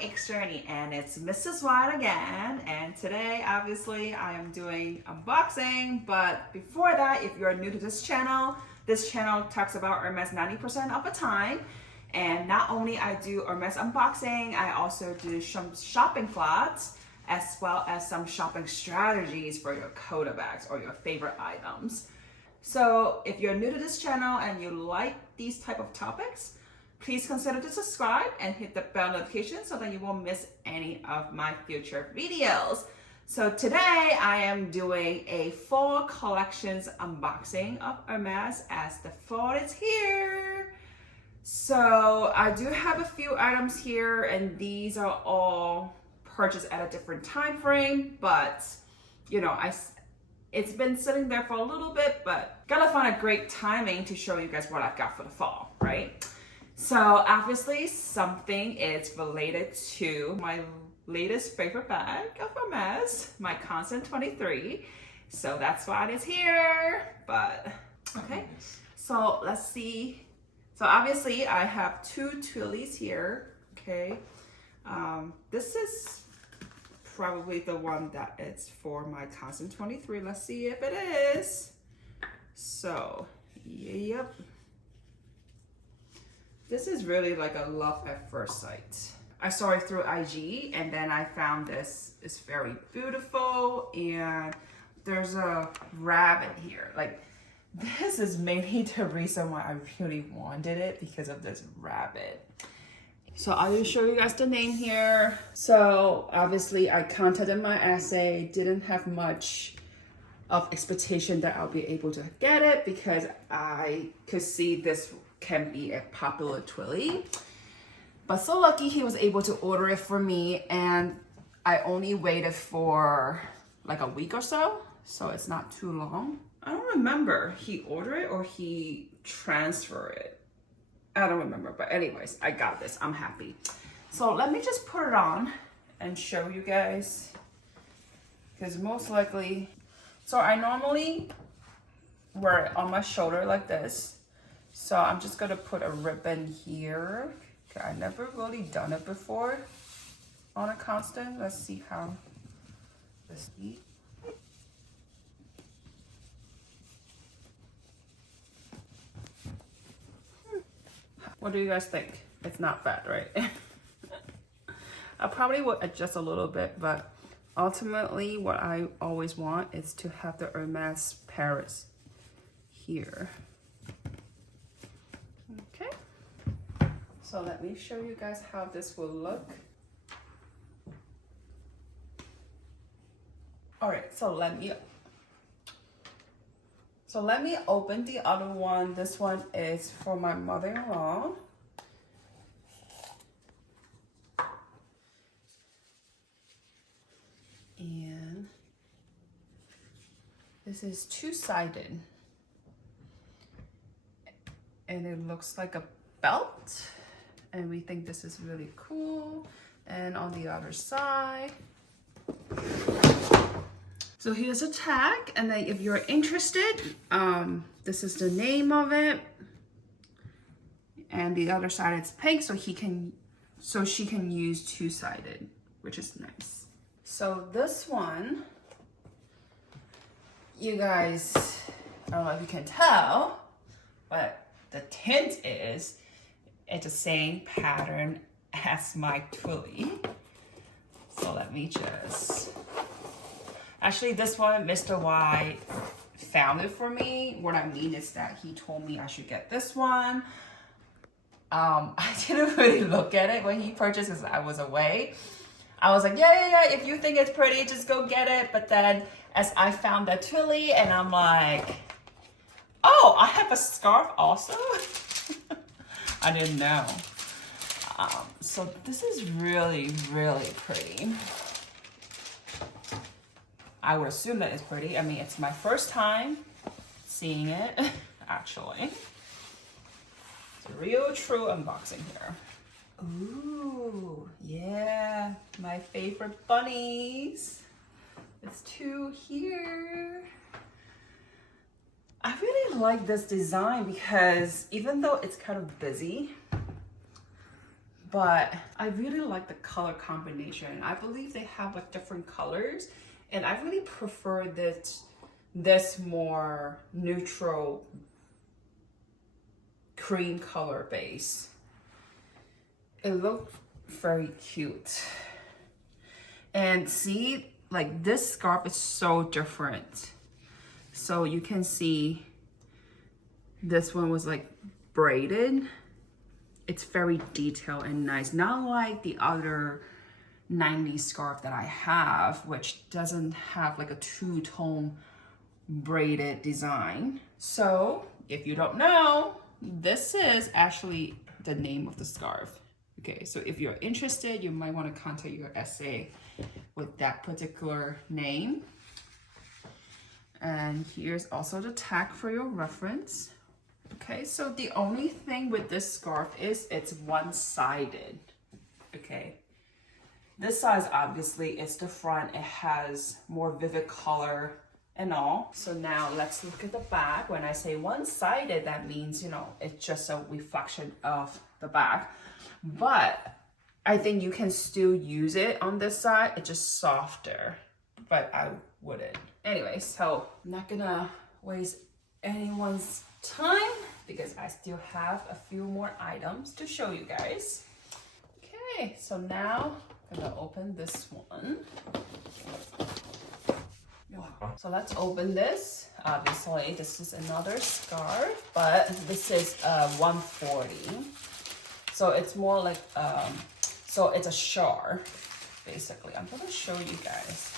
Equestrian, and it's Mrs. White again. And today, obviously, I am doing unboxing. But before that, if you're new to this channel talks about Hermes 90% of the time. And not only I do Hermes unboxing, I also do some shopping vlogs, as well as some shopping strategies for your Quota bags or your favorite items. So if you're new to this channel and you like these type of topics, please consider to subscribe and hit the bell notification so that you won't miss any of my future videos. So today I am doing a fall collections unboxing of Hermes as the fall is here. So I do have a few items here, and these are all purchased at a different time frame, but you know, it's been sitting there for a little bit, but gotta find a great timing to show you guys what I've got for the fall, right? So obviously something is related to my latest favorite bag of Hermes, my Constance 23. So that's why it is here, but okay. So let's see. So obviously I have two Twillys here, okay? This is probably the one that is for my Constance 23. Let's see if it is. So, yep. This is really like a love at first sight. I saw it through IG, and then I found this. It's very beautiful, and there's a rabbit here. Like, this is mainly the reason why I really wanted it, because of this rabbit. So I'll just show you guys the name here. So obviously I contacted my essay, didn't have much of expectation that I'll be able to get it, because I could see this can be a popular Twilly. But so lucky he was able to order it for me, and I only waited for like a week or so it's not too long. I don't remember, he ordered it or he transferred it. I don't remember, but anyways, I got this. I'm happy. So let me just put it on and show you guys, because most likely, so I normally wear it on my shoulder like this. So I'm just gonna put a ribbon here. Okay, I never really done it before on a Constance. Let's see how this is. What do you guys think? It's not bad, right? I probably would adjust a little bit, but ultimately what I always want is to have the Hermes Paris here. Okay. So let me show you guys how this will look. All right, so let me open the other one. This one is for my mother-in-law. And this is two-sided. And it looks like a belt. And we think this is really cool. And on the other side, so here's a tag, and then if you're interested, this is the name of it. And the other side is pink, so she can use two-sided, which is nice. So this one, you guys, I don't know if you can tell, but the tint is, it's the same pattern as my Twilly. So let me just, actually, this one, Mr. Y found it for me. What I mean is that he told me I should get this one. I didn't really look at it when he purchased because I was away. I was like, yeah, if you think it's pretty, just go get it. But then as I found that Twilly, and I'm like, oh, I have a scarf also? I didn't know. So this is really, really pretty. I would assume that it's pretty. I mean, it's my first time seeing it, actually. It's a real true unboxing here. Ooh, yeah, my favorite bunnies. There's two here. I really like this design because even though it's kind of busy, but I really like the color combination. I believe they have like different colors, and I really prefer this more neutral cream color base. It looked very cute. And see, like this scarf is so different. So you can see this one was like braided. It's very detailed and nice, not like the other 90s scarf that I have, which doesn't have like a two-tone braided design. So if you don't know, this is actually the name of the scarf. Okay, so if you're interested, you might want to contact your SA with that particular name. And here's also the tag for your reference. Okay, so the only thing with this scarf is it's one-sided. Okay, this size obviously is the front. It has more vivid color and all. So now let's look at the back. When I say one-sided, that means, you know, it's just a reflection of the back. But I think you can still use it on this side. It's just softer, but I wouldn't. Anyway, so I'm not gonna waste anyone's time because I still have a few more items to show you guys. Okay, so now I'm gonna open this one. Wow. So let's open this. Obviously, this is another scarf, but this is 140. So it's more like, so it's a char, basically. I'm gonna show you guys.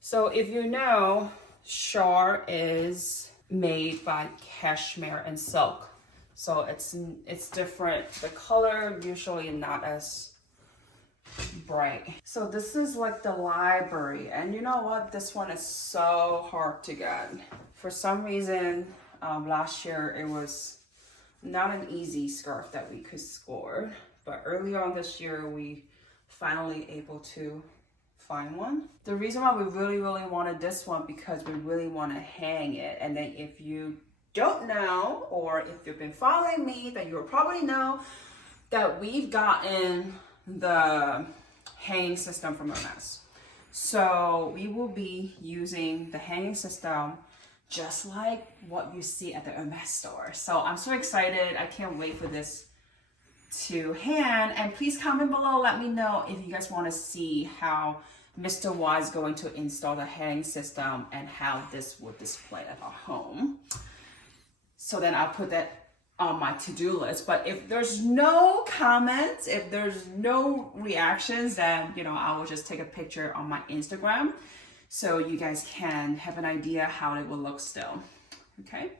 So if you know, char is made by cashmere and silk. So it's different. The color usually not as bright. So this is like the library, and you know what? This one is so hard to get. For some reason, last year it was not an easy scarf that we could score, but early on this year we finally able to find one. The reason why we really wanted this one because we really want to hang it. And then if you don't know, or if you've been following me, then you will probably know that we've gotten the hanging system from Hermès. So we will be using the hanging system just like what you see at the Hermès store. So I'm so excited. I can't wait for this to hand. And please comment below, let me know if you guys want to see how Mr. Y is going to install the hanging system and how this would display at our home. So then I'll put that on my to-do list. But if there's no comments, if there's no reactions, then, you know, I will just take a picture on my Instagram so you guys can have an idea how it will look still. Okay,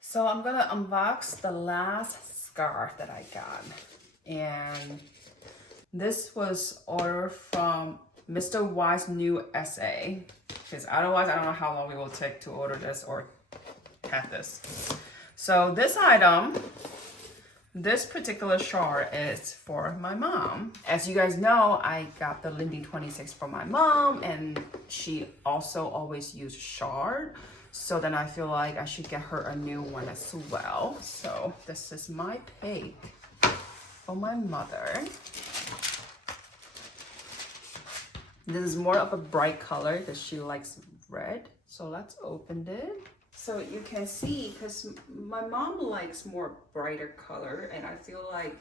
so I'm gonna unbox the last scarf that I got, and this was ordered from Mr. Y's new SA, because otherwise I don't know how long we will take to order this or have this. So this item, this particular char is for my mom. As you guys know, I got the Lindy 26 for my mom, and she also always used char. So then I feel like I should get her a new one as well. So this is my pick for my mother. This is more of a bright color because she likes red. So let's open it. So you can see, because my mom likes more brighter color, and I feel like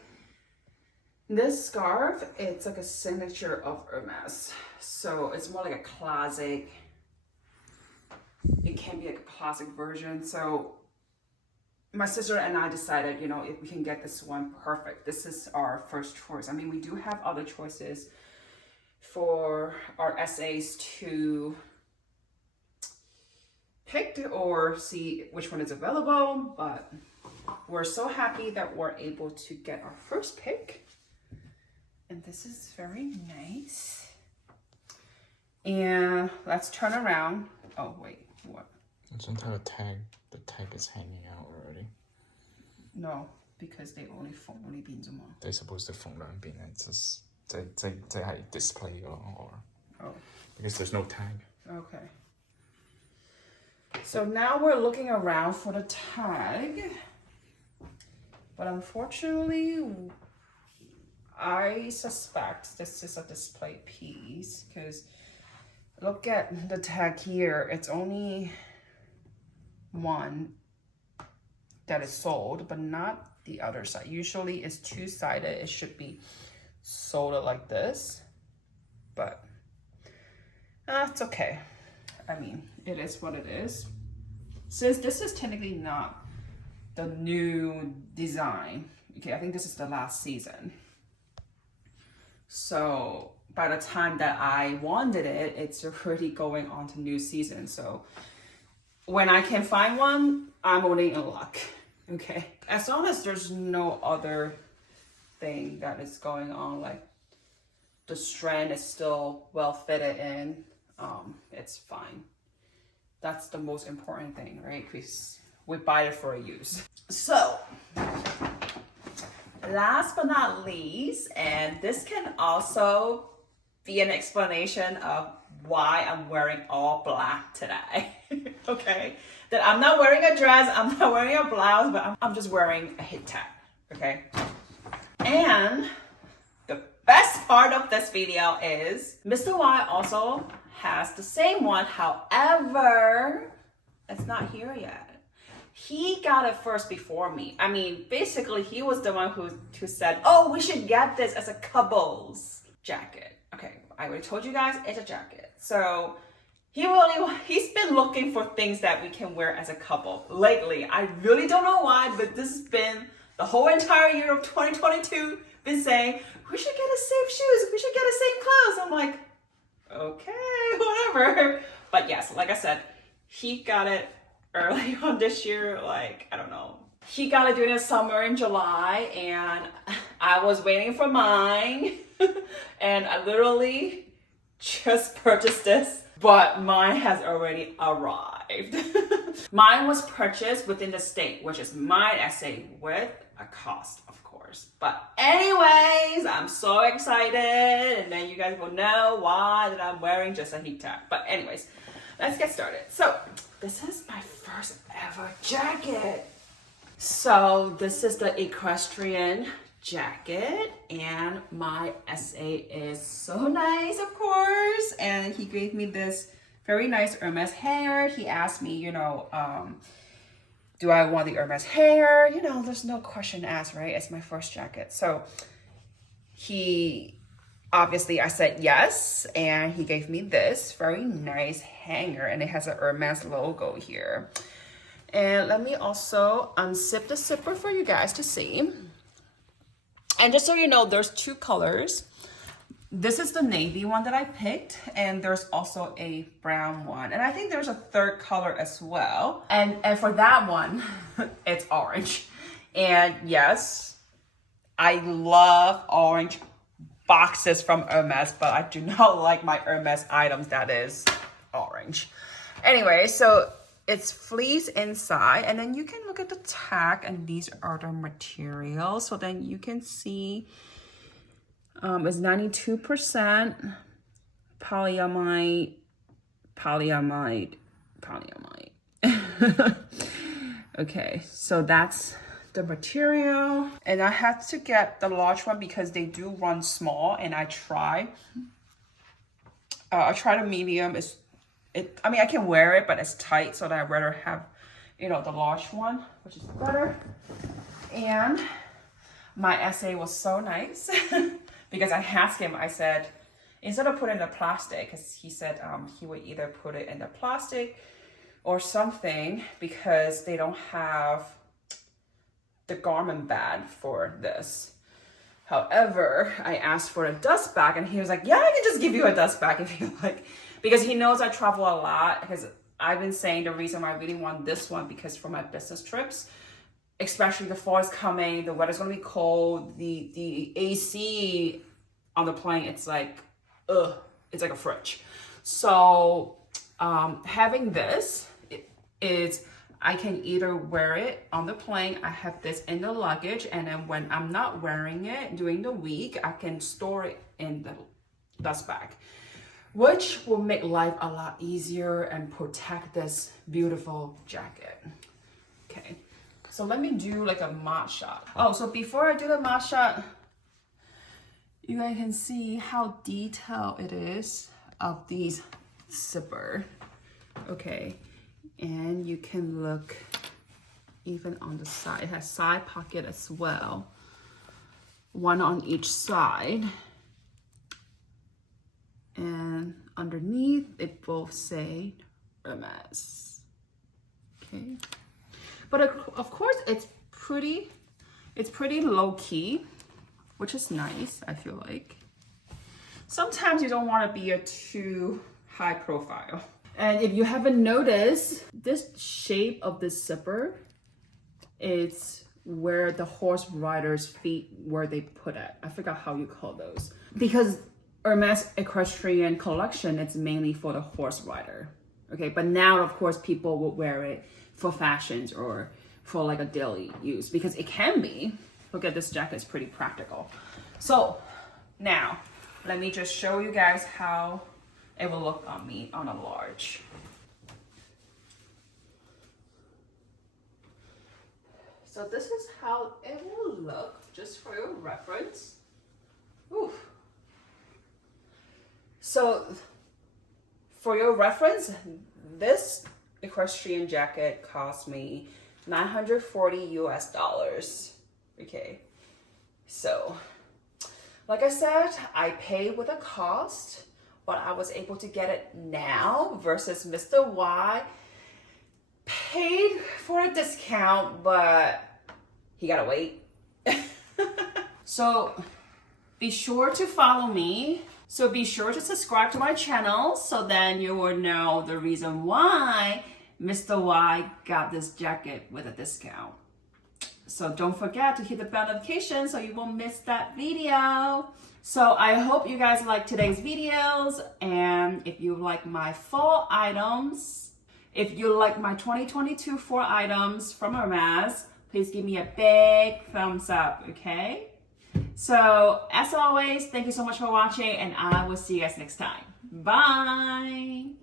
this scarf, it's like a signature of Hermès. So it's more like a classic. It can be like a classic version. So my sister and I decided, you know, if we can get this one, perfect. This is our first choice. I mean, we do have other choices for our SAs to pick or see which one is available, but we're so happy that we're able to get our first pick. And this is very nice. And let's turn around. Oh, wait, what? Doesn't have a tag. The tag is hanging out already. No, because they only 縫呢邊啫嘛. They're supposed to 縫兩邊and just 即係 display or oh. Because there's no tag. Okay. So now we're looking around for the tag. But unfortunately, I suspect this is a display piece because look at the tag here. It's only one that is sold, but not the other side. Usually it's two-sided. It should be sold like this, but it's okay. I mean, it is what it is. Since this is technically not the new design, okay, I think this is the last season. So by the time that I wanted it, it's already going on to new season. So when I can find one, I'm only in luck. Okay, as long as there's no other thing that is going on, like the strand is still well fitted in, it's fine. That's the most important thing, right? Because we buy it for a use. So last but not least, and this can also be an explanation of why I'm wearing all black today. Okay, that I'm not wearing a dress, I'm not wearing a blouse, but I'm just wearing a hip tag. Okay, and the best part of this video is Mr. Y also has the same one. However, it's not here yet. He got it first before me. I mean, basically, he was the one who said, oh, we should get this as a couple's jacket. Okay, I already told you guys, it's a jacket. So he's been looking for things that we can wear as a couple lately. I really don't know why, but this has been the whole entire year of 2022 been saying, we should get the same shoes, we should get the same clothes. I'm like, okay, whatever. But yes, like I said, he got it early on this year, like, I don't know. He got it during the summer in July, and I was waiting for mine. And I literally just purchased this, but mine has already arrived. Mine was purchased within the state, which is mine SA with a cost, of course. But anyways, I'm so excited, and then you guys will know why that I'm wearing just a heat tag. But anyways, let's get started. So this is my first ever jacket. So this is the Equestrian jacket, and my SA is so nice, of course. And he gave me this very nice Hermès hanger. He asked me, you know, do I want the Hermès hair? You know, there's no question asked, right? It's my first jacket. So obviously I said yes, and he gave me this very nice hanger, and it has a Hermès logo here. And let me also unzip the zipper for you guys to see. And just so you know, there's two colors. This is the navy one that I picked, and there's also a brown one. And I think there's a third color as well. And for that one, it's orange. And yes, I love orange boxes from Hermès, but I do not like my Hermès items that is orange. Anyway, so it's fleece inside, and then you can look at the tag, and these are the materials. So then you can see it's 92% polyamide. Okay, so that's the material, and I had to get the large one because they do run small, and I tried the medium. I mean, I can wear it, but it's tight, so that I'd rather have, you know, the large one, which is better. And my SA was so nice because I asked him, I said, instead of putting it in the plastic, because he said he would either put it in the plastic or something because they don't have the garment bag for this. However, I asked for a dust bag, and he was like, yeah, I can just give you a dust bag if you like. Because he knows I travel a lot, because I've been saying the reason why I really want this one, because for my business trips, especially the fall is coming, the weather's gonna be cold, the AC on the plane, it's like, it's like a fridge. So having this is, I can either wear it on the plane, I have this in the luggage, and then when I'm not wearing it during the week, I can store it in the dust bag, which will make life a lot easier and protect this beautiful jacket. Okay, So let me do like a mod shot. Oh, so before I do the mod shot, you guys can see how detailed it is of these zipper. Okay, and you can look even on the side. It has side pocket as well, one on each side, and underneath it both say Hermès. Okay, but of course it's pretty low key, which is nice. I feel like sometimes you don't want to be a too high profile. And if you haven't noticed, this shape of this zipper, it's where the horse rider's feet, where they put it. I forgot how you call those. Because Hermès Equestrian collection, it's mainly for the horse rider. Okay, but now of course people will wear it for fashions or for like a daily use, because it can be. Look at this jacket, it's pretty practical. So now, let me just show you guys how it will look on me on a large. So this is how it will look, just for your reference. Oof. So for your reference, this equestrian jacket cost me $940 US. Okay, so like I said, I paid with a cost, but I was able to get it now versus Mr. Y paid for a discount, but he gotta wait. So be sure to follow me. So be sure to subscribe to my channel, so then you will know the reason why Mr. Y got this jacket with a discount. So don't forget to hit the bell notification so you won't miss that video. So I hope you guys like today's videos, and if you like my fall items, if you like my 2022 fall items from Hermès, please give me a big thumbs up, okay? So as always, thank you so much for watching, and I will see you guys next time. Bye!